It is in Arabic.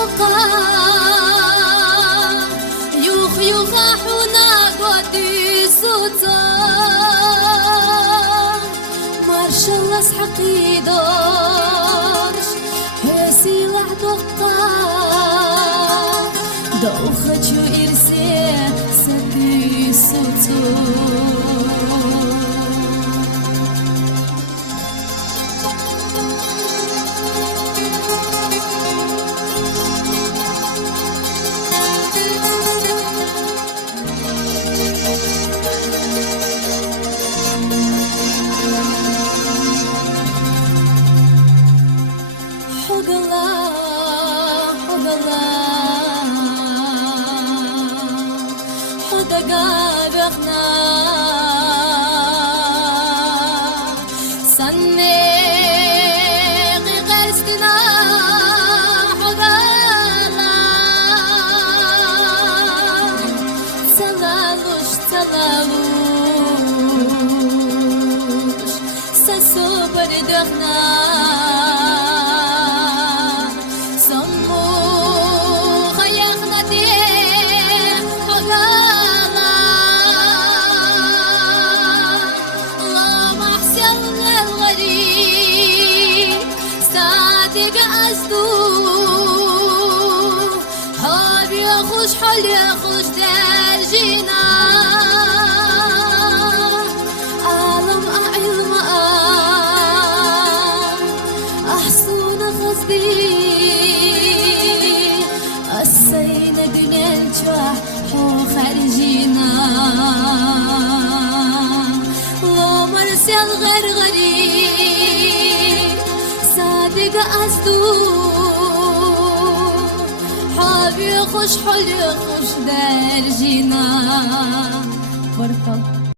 دقا يوخ حونا قدي سوتا مارشال اسحقي دارش هسي دقا دوخة إرسي سبي سوتو قابقنا سنق قرستنا حقالا تلالوش سسو بردقنا سمو خيقنا دي هابي خوش حلي خوش درجينا عالم علم أحسن غزدي السينة دنيا الجوح حو خارجينا لو مرسل غير غريب صادق أصدو حابي خوش حلي خوش درجينا بركة